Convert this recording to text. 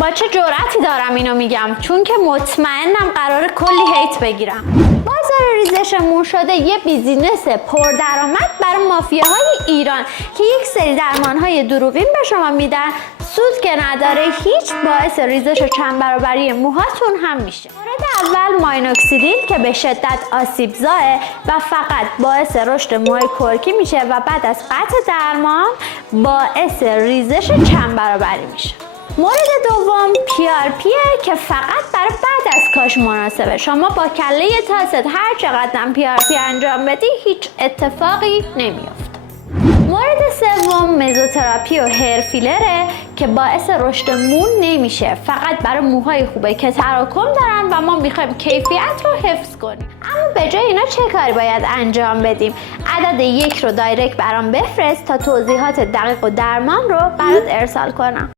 با چه جرأتی دارم اینو میگم، چون که مطمئنم قراره کلی هیت بگیرم. بازار ریزش مو شده یه بیزینس پردرآمد برای مافیاهای ایران که یک سری درمانهای دروغین به شما میدن، سود که نداره، هیچ، باعث ریزش و چند برابری موهاتون هم میشه. مورد اول ماینوکسیدیل که به شدت آسیبزاه و فقط باعث رشد موهای کرکی میشه و بعد از قطع درمان باعث ریزش چند برابری میشه. مورد دوم PRPه که فقط برای بعد از کاش مناسبه. شما با کله تاست هر چقدر PRP انجام بدی هیچ اتفاقی نمیافته. مورد سوم مزوتراپی و هیر فیلره که باعث رشد مو نمیشه، فقط برای موهای خوبه که تراکم دارن و ما میخوایم کیفیت رو حفظ کنیم. اما به جای اینا چه کاری باید انجام بدیم؟ عدد 1 رو دایرکت برام بفرست تا توضیحات دقیق و درمان رو برات ارسال کنم.